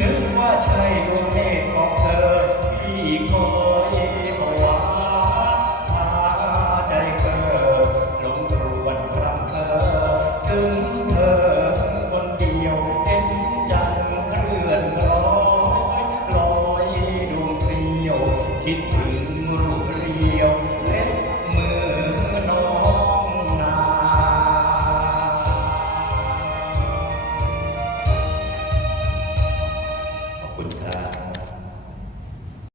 นึกว่าใช่ดวงเมตของเธอ พี่คอยคอยหวาพาใจเธอหลงรวนรำเธอถึงเธอคนเดียวเห็นจันทร์เคลื่อนลอยลอยดวงเสียวคิด